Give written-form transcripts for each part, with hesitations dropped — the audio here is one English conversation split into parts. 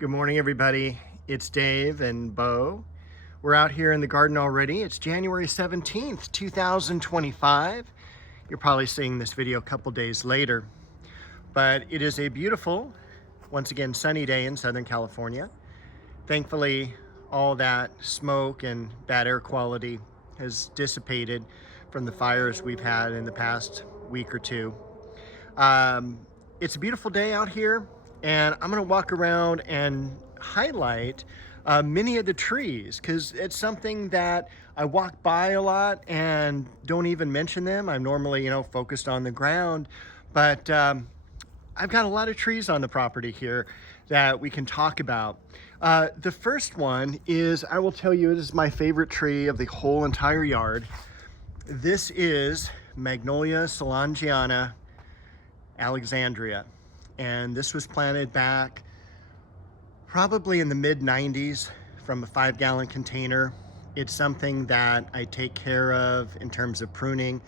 Good morning, everybody. It's Dave and Bo. We're out here in the garden already. It's January 17th, 2025. You're probably seeing this video a couple days later, but it is a beautiful, once again, sunny day in Southern California. Thankfully, all that smoke and bad air quality has dissipated from the fires we've had in the past week or two. It's a beautiful day out here, and I'm going to walk around and highlight many of the trees because it's something that I walk by a lot and don't even mention them. I'm normally, focused on the ground, but I've got a lot of trees on the property here that we can talk about. The first one is, I will tell you, it is my favorite tree of the whole entire yard. This is Magnolia Alexandria, and this was planted back probably in the mid-90s from a 5-gallon container. It's something that I take care of in terms of pruning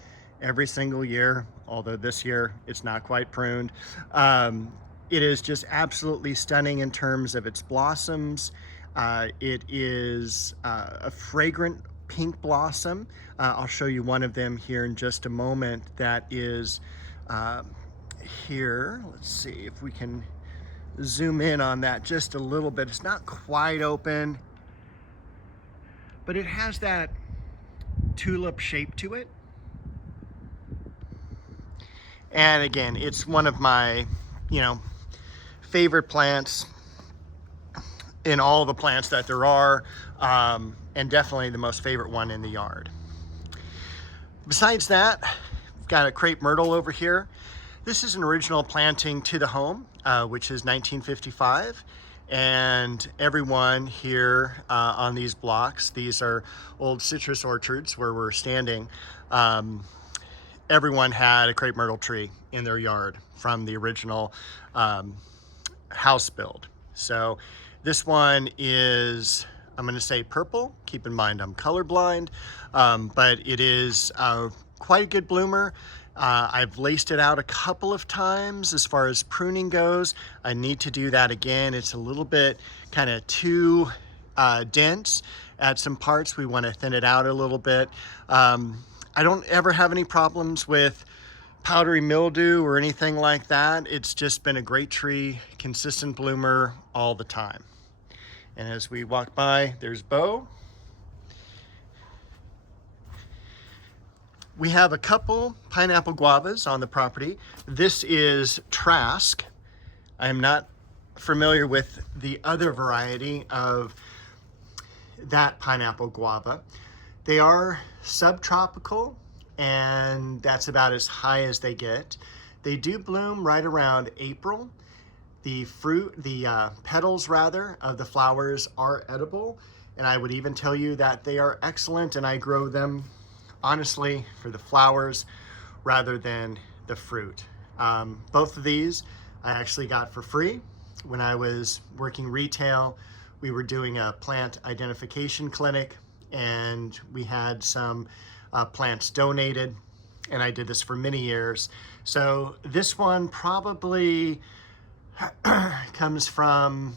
every single year, although this year it's not quite pruned. It is just absolutely stunning in terms of its blossoms. It is a fragrant pink blossom. I'll show you one of them here in just a moment that is here. Let's see if we can zoom in on that just a little bit. It's not quite open, but it has that tulip shape to it. And again, it's one of my, favorite plants in all the plants that there are, and definitely the most favorite one in the yard. Besides that, we've got a Crepe Myrtle over here. This is an original planting to the home, which is 1955. And everyone here on these blocks, these are old citrus orchards where we're standing, everyone had a Crepe Myrtle tree in their yard from the original house build. So this one is, I'm going to say purple. Keep in mind I'm colorblind, but it is quite a good bloomer. I've laced it out a couple of times as far as pruning goes. I need to do that again. It's a little bit kind of too dense at some parts. We want to thin it out a little bit. I don't ever have any problems with powdery mildew or anything like that. It's just been a great tree, consistent bloomer all the time. And as we walk by, there's Bo. We have a couple pineapple guavas on the property. This is Trask. I am not familiar with the other variety of that pineapple guava. They are subtropical, and that's about as high as they get. They do bloom right around April. The petals rather, of the flowers are edible, and I would even tell you that they are excellent, and I grow them honestly for the flowers rather than the fruit. Both of these I actually got for free. When I was working retail, we were doing a plant identification clinic, and we had some plants donated, and I did this for many years. So this one probably comes from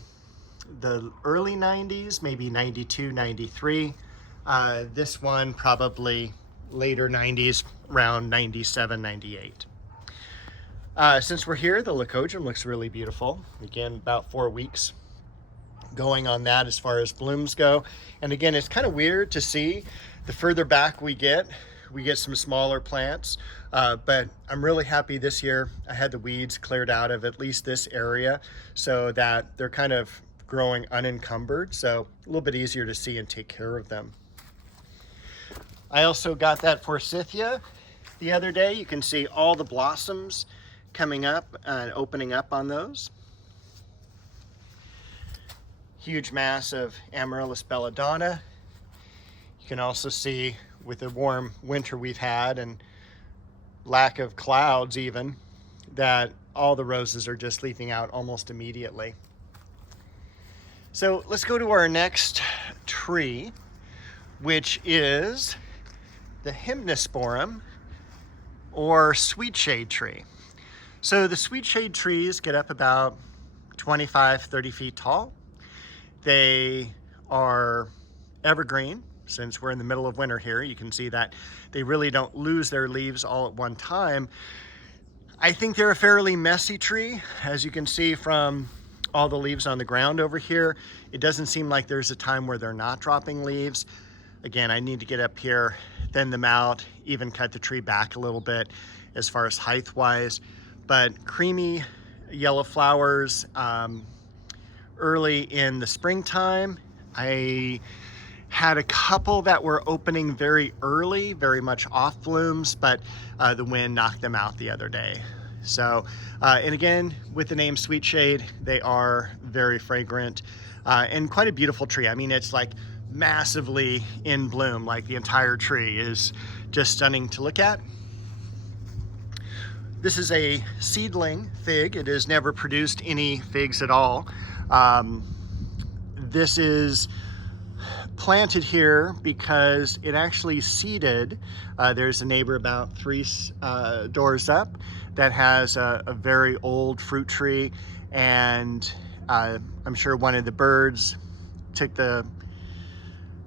the early 90s, maybe 92, 93. This one probably later 90s, around 97, 98. Since we're here, the Leucojum looks really beautiful. Again, about 4 weeks going on that as far as blooms go. And again, it's kind of weird to see the further back we get some smaller plants, but I'm really happy this year I had the weeds cleared out of at least this area so that they're kind of growing unencumbered, so a little bit easier to see and take care of them. I also got that forsythia the other day. You can see all the blossoms coming up and opening up on those. Huge mass of Amaryllis belladonna. You can also see with the warm winter we've had and lack of clouds even, that all the roses are just leafing out almost immediately. So let's go to our next tree, which is the Hymnosporum or sweet shade tree. So the sweet shade trees get up about 25, 30 feet tall. They are evergreen. Since we're in the middle of winter here, you can see that they really don't lose their leaves all at one time. I think they're a fairly messy tree. As you can see from all the leaves on the ground over here, it doesn't seem like there's a time where they're not dropping leaves. Again, I need to get up here, thin them out, even cut the tree back a little bit as far as height wise. But creamy yellow flowers early in the springtime. I had a couple that were opening very early, very much off blooms, but the wind knocked them out the other day. So, and again, with the name Sweet Shade, they are very fragrant and quite a beautiful tree. I mean, it's like massively in bloom, like the entire tree is just stunning to look at. This is a seedling fig. It has never produced any figs at all. This is planted here because it actually seeded. There's a neighbor about 3 doors up that has a very old fruit tree, and I'm sure one of the birds took the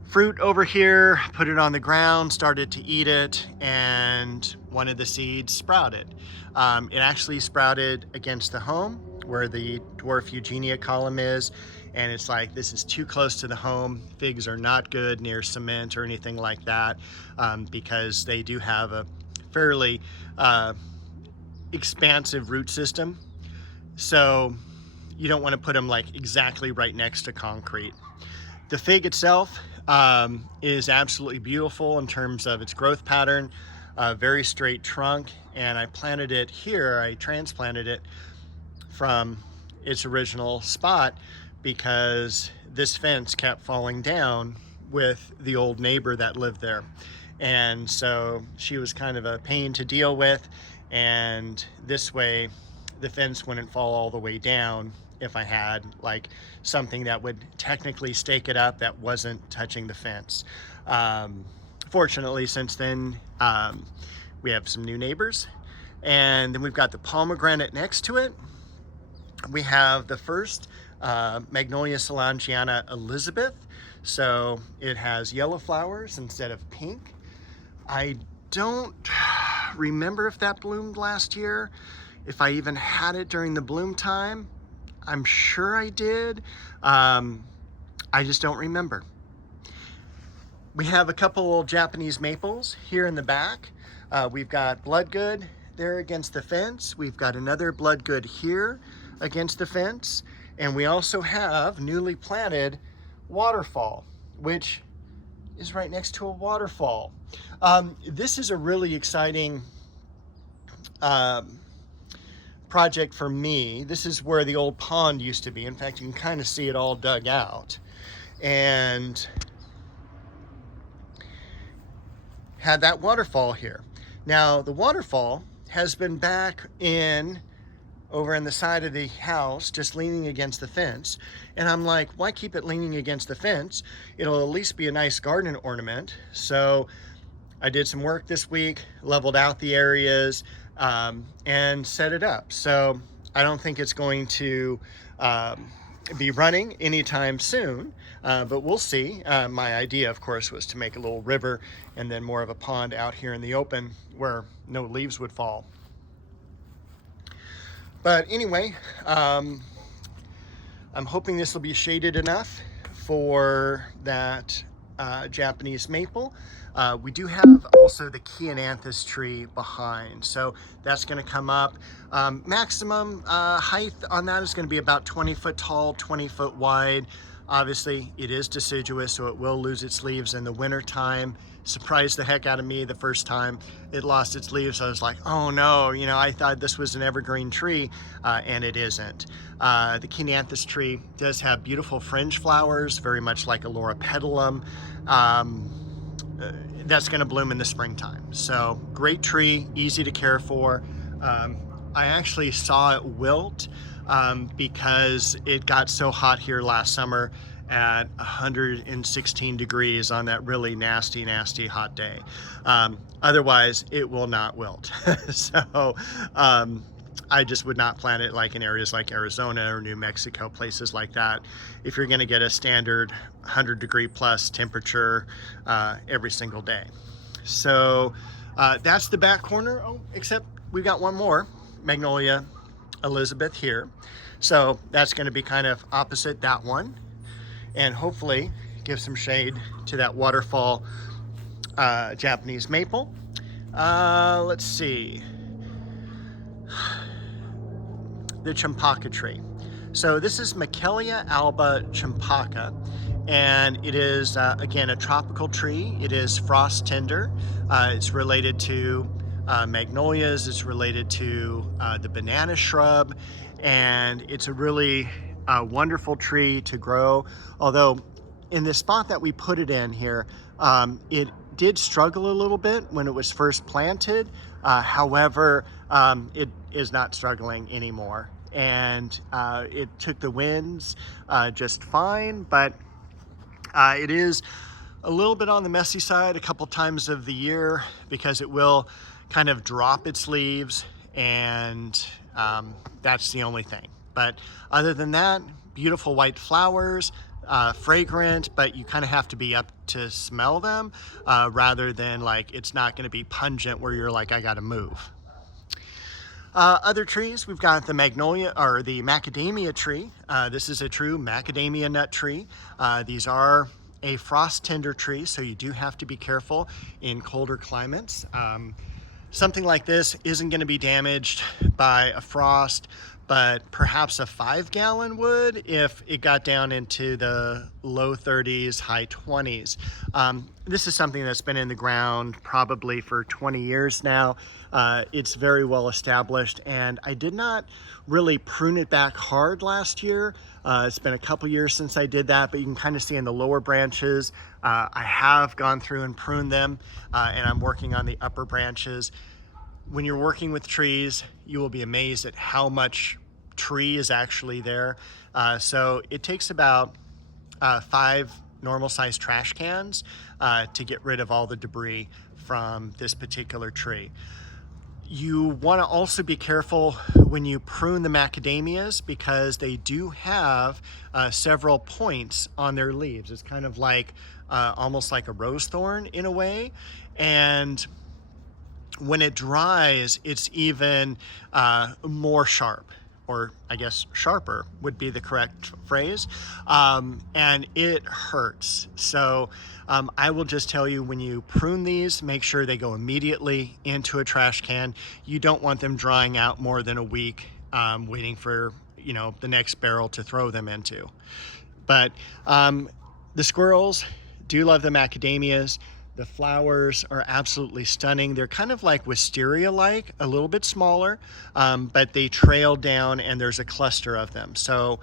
fruit over here, put it on the ground, started to eat it, and one of the seeds sprouted. It actually sprouted against the home where the dwarf Eugenia column is, and it's like, this is too close to the home. Figs are not good near cement or anything like that, because they do have a fairly expansive root system. So you don't want to put them like exactly right next to concrete. The fig itself is absolutely beautiful in terms of its growth pattern, very straight trunk, and I planted it here. I transplanted it from its original spot because this fence kept falling down with the old neighbor that lived there. And so she was kind of a pain to deal with, and this way the fence wouldn't fall all the way down if I had like something that would technically stake it up that wasn't touching the fence. Fortunately, since then, we have some new neighbors, and then we've got the pomegranate next to it. We have the first Magnolia Alexandria Elizabeth. So it has yellow flowers instead of pink. I don't remember if that bloomed last year, if I even had it during the bloom time. I'm sure I did. I just don't remember. We have a couple Japanese maples here in the back. We've got Bloodgood there against the fence. We've got another Bloodgood here against the fence. And we also have newly planted Waterfall, which is right next to a waterfall. This is a really exciting project for me. This is where the old pond used to be. In fact, you can kind of see it all dug out. And had that waterfall here. Now, the waterfall has been back over in the side of the house, just leaning against the fence. And I'm like, why keep it leaning against the fence? It'll at least be a nice garden ornament. So I did some work this week, leveled out the areas, and set it up. So I don't think it's going to be running anytime soon, but we'll see. My idea, of course, was to make a little river and then more of a pond out here in the open where no leaves would fall. But anyway, I'm hoping this will be shaded enough for that Japanese maple. We do have also the Kean Anthis tree behind, so that's going to come up. Maximum height on that is going to be about 20 foot tall, 20 foot wide. Obviously, it is deciduous, so it will lose its leaves in the winter time. Surprised the heck out of me the first time it lost its leaves. I was like, oh no, you know, I thought this was an evergreen tree, and it isn't. The Kean Anthis tree does have beautiful fringe flowers, very much like a loropetalum. That's going to bloom in the springtime. So great tree, easy to care for. I actually saw it wilt because it got so hot here last summer at 116 degrees on that really nasty hot day. Otherwise, it will not wilt. So I just would not plant it like in areas like Arizona or New Mexico, places like that, if you're going to get a standard 100-degree plus temperature every single day. So that's the back corner. Oh, except we've got one more, Magnolia Elizabeth here. So that's going to be kind of opposite that one, and hopefully give some shade to that waterfall Japanese maple. Let's see. The champaka tree. So this is Macadamia alba champaka, and it is again a tropical tree. It is frost tender. It's related to magnolias. It's related to the banana shrub, and it's a really wonderful tree to grow. Although in the spot that we put it in here, it did struggle a little bit when it was first planted. However, it is not struggling anymore, and it took the winds just fine, but it is a little bit on the messy side a couple times of the year because it will kind of drop its leaves, and that's the only thing. But other than that, beautiful white flowers, fragrant, but you kind of have to be up to smell them rather than like it's not going to be pungent where you're like, I got to move. Other trees, we've got the Magnolia or the Macadamia tree. This is a true Macadamia nut tree. These are a frost tender tree, so you do have to be careful in colder climates. Something like this isn't going to be damaged by a frost, but perhaps a 5-gallon would if it got down into the low 30s, high 20s. This is something that's been in the ground probably for 20 years now. It's very well established, and I did not really prune it back hard last year. It's been a couple years since I did that, but you can kind of see in the lower branches, I have gone through and pruned them, and I'm working on the upper branches. When you're working with trees, you will be amazed at how much tree is actually there. So it takes about 5 normal sized trash cans to get rid of all the debris from this particular tree. You want to also be careful when you prune the macadamias because they do have several points on their leaves. It's kind of like almost like a rose thorn in a way, and when it dries, it's even more sharp, or I guess sharper would be the correct phrase, and it hurts. So I will just tell you, when you prune these, make sure they go immediately into a trash can. You don't want them drying out more than a week, waiting for the next barrel to throw them into. But the squirrels do love the macadamias. The flowers are absolutely stunning. They're kind of like wisteria-like, a little bit smaller, but they trail down and there's a cluster of them. So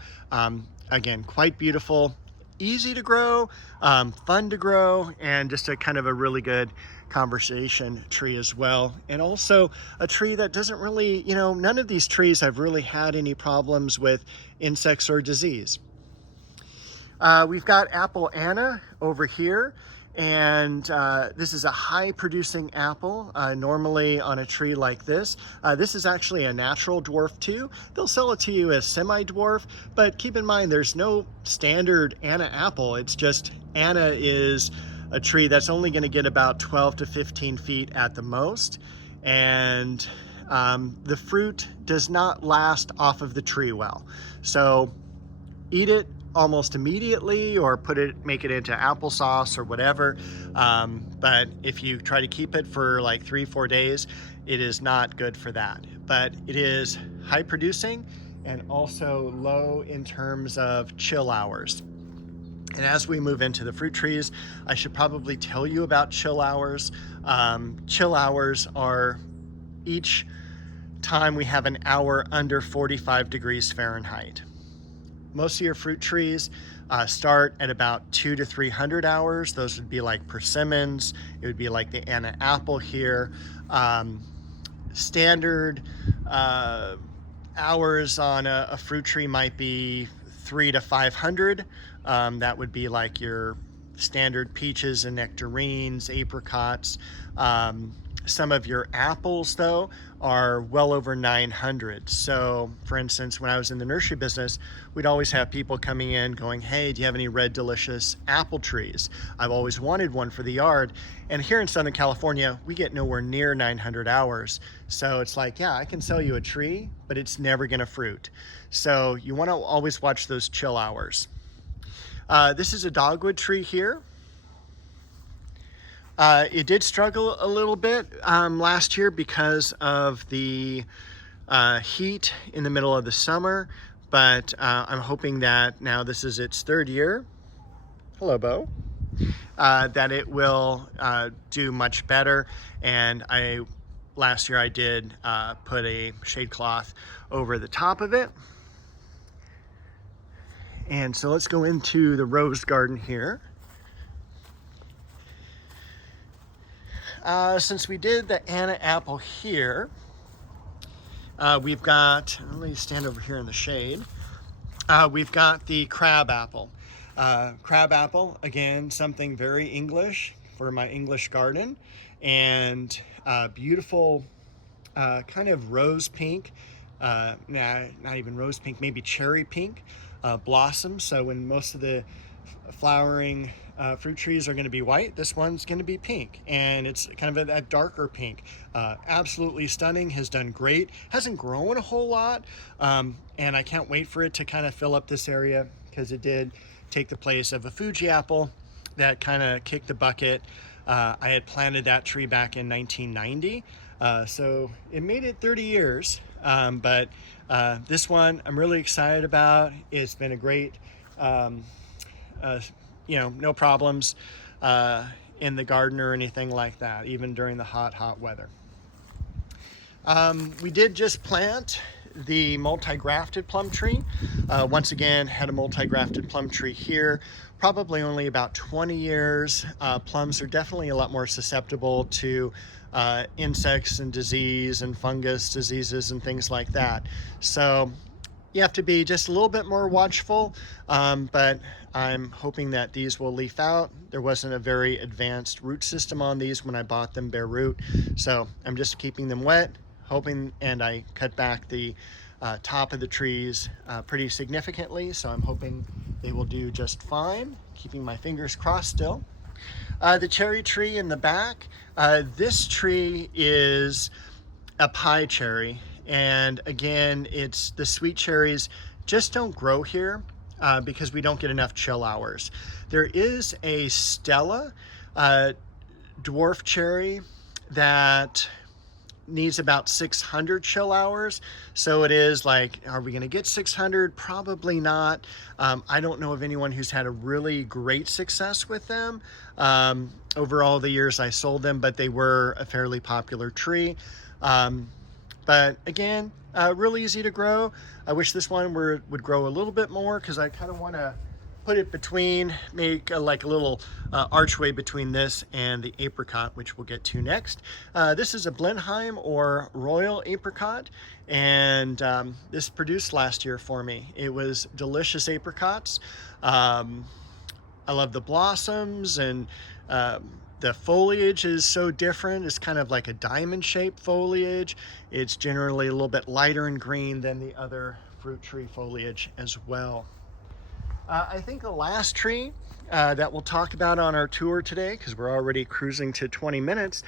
again, quite beautiful, easy to grow, fun to grow, and just a kind of a really good conversation tree as well. And also a tree that doesn't really, none of these trees have really had any problems with insects or disease. We've got Apple Anna over here. And this is a high producing apple, normally on a tree like this. This is actually a natural dwarf too. They'll sell it to you as semi-dwarf, but keep in mind there's no standard Anna apple. It's just Anna is a tree that's only going to get about 12 to 15 feet at the most. And the fruit does not last off of the tree well. So eat it almost immediately or make it into applesauce or whatever. But if you try to keep it for like 3-4 days, it is not good for that. But it is high producing and also low in terms of chill hours. And as we move into the fruit trees, I should probably tell you about chill hours. Chill hours are each time we have an hour under 45 degrees Fahrenheit. Most of your fruit trees start at about 200 to 300 hours. Those would be like persimmons. It would be like the Anna apple here. Standard hours on a fruit tree might be 300 to 500. That would be like your standard peaches and nectarines, apricots. Some of your apples, though, are well over 900. So, for instance, when I was in the nursery business, we'd always have people coming in going, hey, do you have any red delicious apple trees? I've always wanted one for the yard. And here in Southern California, we get nowhere near 900 hours. So it's like, yeah, I can sell you a tree, but it's never going to fruit. So you want to always watch those chill hours. This is a dogwood tree here. It did struggle a little bit last year because of the heat in the middle of the summer, but I'm hoping that now this is its third year. Hello, Bo. That it will do much better. And last year I did put a shade cloth over the top of it. And so let's go into the rose garden here. Since we did the Anna apple here, we've got, let me stand over here in the shade. We've got the crab apple. Crab apple, again, something very English for my English garden, and beautiful kind of rose pink, not even rose pink, maybe cherry pink blossoms. So when most of the flowering fruit trees are going to be white, this one's going to be pink, and it's kind of a darker pink. Absolutely stunning, has done great, hasn't grown a whole lot, and I can't wait for it to kind of fill up this area, because it did take the place of a Fuji apple that kind of kicked the bucket. I had planted that tree back in 1990, so it made it 30 years, but this one I'm really excited about. It's been a great no problems in the garden or anything like that, even during the hot weather. We did just plant the multi-grafted plum tree. Once again, had a multi-grafted plum tree here, probably only about 20 years. Plums are definitely a lot more susceptible to insects and disease and fungus diseases and things like that. So you have to be just a little bit more watchful, but I'm hoping that these will leaf out. There wasn't a very advanced root system on these when I bought them bare root, so I'm just keeping them wet, hoping, and I cut back the top of the trees pretty significantly, so I'm hoping they will do just fine, keeping my fingers crossed still. The cherry tree in the back, this tree is a pie cherry. And again, it's the sweet cherries just don't grow here because we don't get enough chill hours. There is a Stella dwarf cherry that needs about 600 chill hours. So it is like, are we gonna get 600? Probably not. I don't know of anyone who's had a really great success with them over all the years I sold them, but they were a fairly popular tree. But again, really easy to grow. I wish this one would grow a little bit more, because I kind of want to put it between, make like a little archway between this and the apricot, which we'll get to next. This is a Blenheim or Royal apricot, and this produced last year for me. It was delicious apricots. I love the blossoms, and the foliage is so different. It's kind of like a diamond shaped foliage. It's generally a little bit lighter in green than the other fruit tree foliage as well. I think the last tree that we'll talk about on our tour today, because we're already cruising to 20 minutes,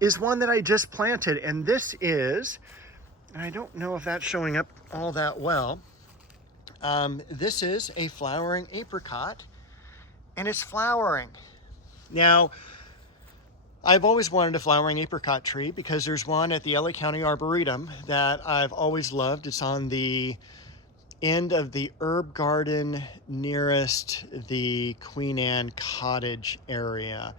is one that I just planted. And this is, I don't know if that's showing up all that well. This is a flowering apricot, and it's flowering. Now, I've always wanted a flowering apricot tree because there's one at the LA County Arboretum that I've always loved. It's on the end of the herb garden nearest the Queen Anne cottage area,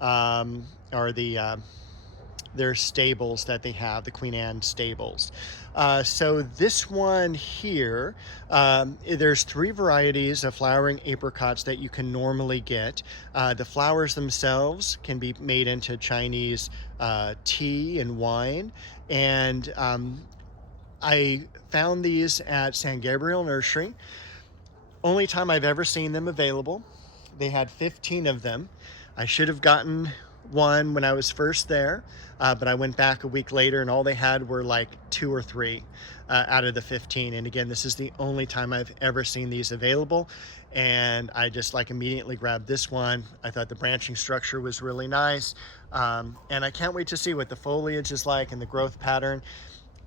or their stables that they have, the Queen Anne stables. So this one here, there's 3 varieties of flowering apricots that you can normally get. The flowers themselves can be made into Chinese tea and wine. And I found these at San Gabriel Nursery. Only time I've ever seen them available. They had 15 of them. I should have gotten one when I was first there, but I went back a week later and all they had were like 2 or 3 out of the 15. And again, this is the only time I've ever seen these available. And I just like immediately grabbed this one. I thought the branching structure was really nice. And I can't wait to see what the foliage is like and the growth pattern.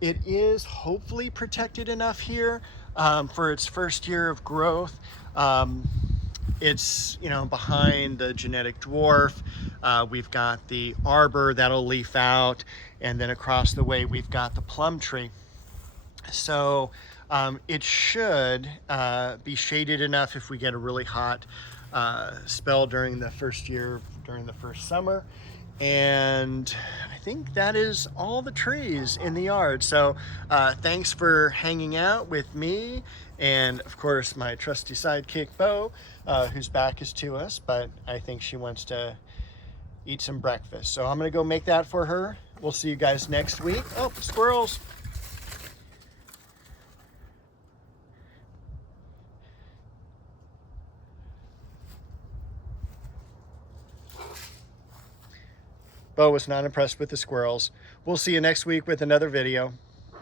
It is hopefully protected enough here for its first year of growth. It's, you know, behind the genetic dwarf. We've got the arbor that'll leaf out, and then across the way we've got the plum tree. So it should be shaded enough if we get a really hot spell during the first year, during the first summer. And I think that is all the trees in the yard. So thanks for hanging out with me and of course my trusty sidekick Bo, whose back is to us, but I think she wants to eat some breakfast. So I'm gonna go make that for her. We'll see you guys next week. Oh, squirrels. Bo was not impressed with the squirrels. We'll see you next week with another video.